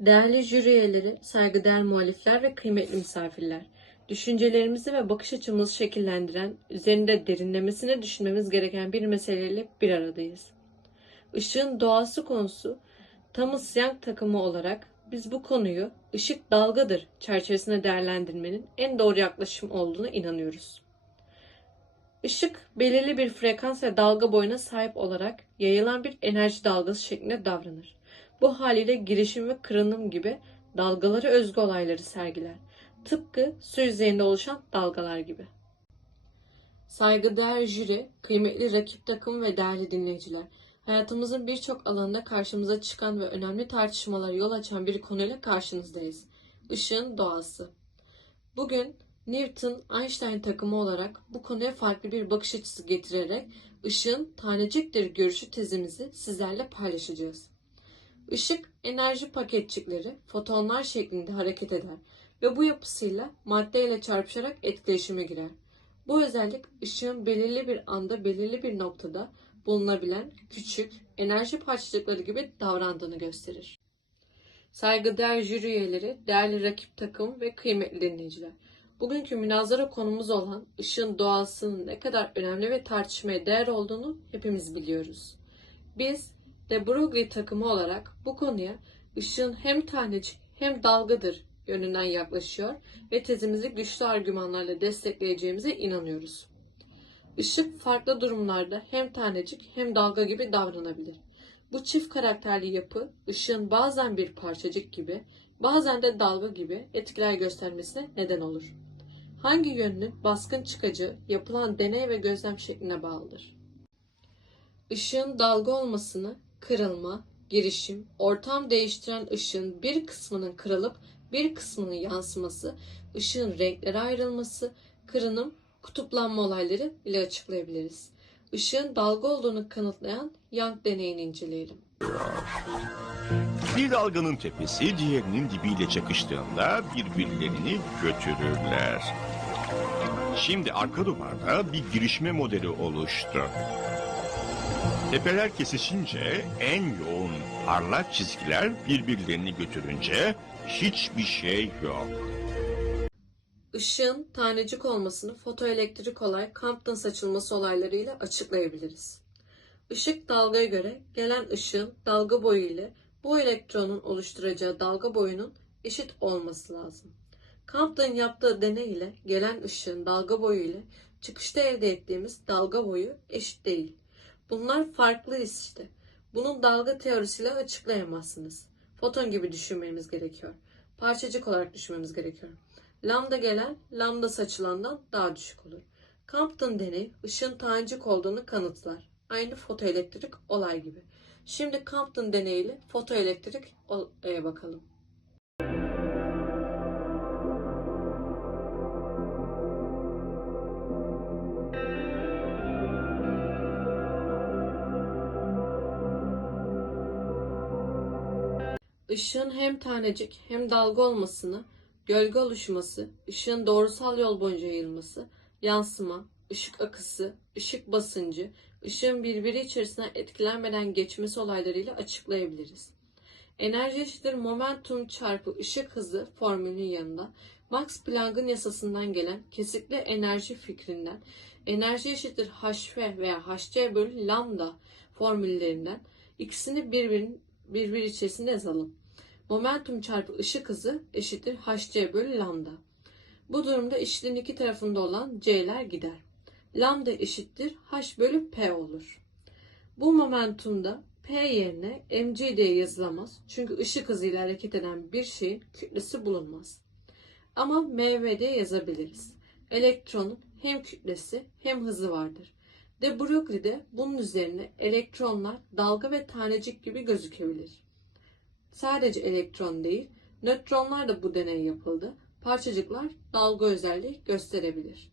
Değerli jüri üyeleri, saygıdeğer muhalifler ve kıymetli misafirler, düşüncelerimizi ve bakış açımızı şekillendiren, üzerinde derinlemesine düşünmemiz gereken bir meseleyle bir aradayız. Işığın doğası konusu, Thomas Young takımı olarak biz bu konuyu ışık dalgadır çerçevesinde değerlendirmenin en doğru yaklaşım olduğuna inanıyoruz. Işık belirli bir frekans ve dalga boyuna sahip olarak yayılan bir enerji dalgası şeklinde davranır. Bu haliyle girişim ve kırılım gibi dalgaları özgü olayları sergiler. Tıpkı su yüzeyinde oluşan dalgalar gibi. Saygıdeğer jüri, kıymetli rakip takım ve değerli dinleyiciler, hayatımızın birçok alanında karşımıza çıkan ve önemli tartışmalara yol açan bir konuyla karşınızdayız. Işığın doğası. Bugün Newton-Einstein takımı olarak bu konuya farklı bir bakış açısı getirerek ışığın taneciktir görüşü tezimizi sizlerle paylaşacağız. Işık enerji paketçikleri fotonlar şeklinde hareket eder ve bu yapısıyla maddeyle çarpışarak etkileşime girer. Bu özellik ışığın belirli bir anda belirli bir noktada bulunabilen küçük enerji parçacıkları gibi davrandığını gösterir. Saygıdeğer jüri üyeleri, değerli rakip takım ve kıymetli dinleyiciler. Bugünkü münazara konumuz olan ışığın doğasının ne kadar önemli ve tartışmaya değer olduğunu hepimiz biliyoruz. Biz de Broglie takımı olarak bu konuya ışığın hem tanecik hem dalgadır yönünden yaklaşıyor ve tezimizi güçlü argümanlarla destekleyeceğimize inanıyoruz. Işık farklı durumlarda hem tanecik hem dalga gibi davranabilir. Bu çift karakterli yapı ışığın bazen bir parçacık gibi, bazen de dalga gibi etkiler göstermesine neden olur. Hangi yönünün baskın çıkacağı yapılan deney ve gözlem şekline bağlıdır. Işığın dalga olmasını kırılma, girişim, ortam değiştiren ışığın bir kısmının kırılıp bir kısmının yansıması, ışığın renklere ayrılması, kırınım, kutuplanma olayları ile açıklayabiliriz. Işığın dalga olduğunu kanıtlayan Young deneyini inceleyelim. Bir dalganın tepesi diğerinin dibiyle çakıştığında birbirlerini götürürler. Şimdi arka duvarda bir girişme modeli oluştu. Tepeler kesişince en yoğun parlak çizgiler birbirlerini götürünce hiçbir şey yok. Işığın tanecik olmasını fotoelektrik olay, Compton saçılması olaylarıyla açıklayabiliriz. Işık dalgaya göre gelen ışığın dalga boyu ile bu elektronun oluşturacağı dalga boyunun eşit olması lazım. Compton yaptığı deney ile gelen ışığın dalga boyu ile çıkışta elde ettiğimiz dalga boyu eşit değil. Bunlar farklı işte. Bunun dalga teorisiyle açıklayamazsınız. Foton gibi düşünmemiz gerekiyor. Parçacık olarak düşünmemiz gerekiyor. Lambda gelen lambda saçılandan daha düşük olur. Compton deneyi ışığın tanecik olduğunu kanıtlar. Aynı fotoelektrik olay gibi. Şimdi Compton deneyiyle fotoelektrik olaya bakalım. Işığın hem tanecik hem dalga olmasını, gölge oluşması, ışığın doğrusal yol boyunca yayılması, yansıma, ışık akısı, ışık basıncı, ışığın birbiri içerisine etkilenmeden geçmesi olaylarıyla açıklayabiliriz. Enerji eşittir momentum çarpı ışık hızı formülünün yanında Max Planck'ın yasasından gelen kesikli enerji fikrinden enerji eşittir hv veya hc bölü lambda formüllerinden ikisini birbirinin birbiri içerisinde yazalım. Momentum çarpı ışık hızı eşittir hc bölü lambda. Bu durumda eşitliğin iki tarafında olan c'ler gider. Lambda eşittir h bölü p olur. Bu momentumda p yerine mc diye yazılamaz. Çünkü ışık hızıyla hareket eden bir şeyin kütlesi bulunmaz. Ama mv yazabiliriz. Elektronun hem kütlesi hem hızı vardır. De Broglie'de bunun üzerine elektronlar dalga ve tanecik gibi gözükebilir. Sadece elektron değil, nötronlar da bu deney yapıldı. Parçacıklar dalga özelliği gösterebilir.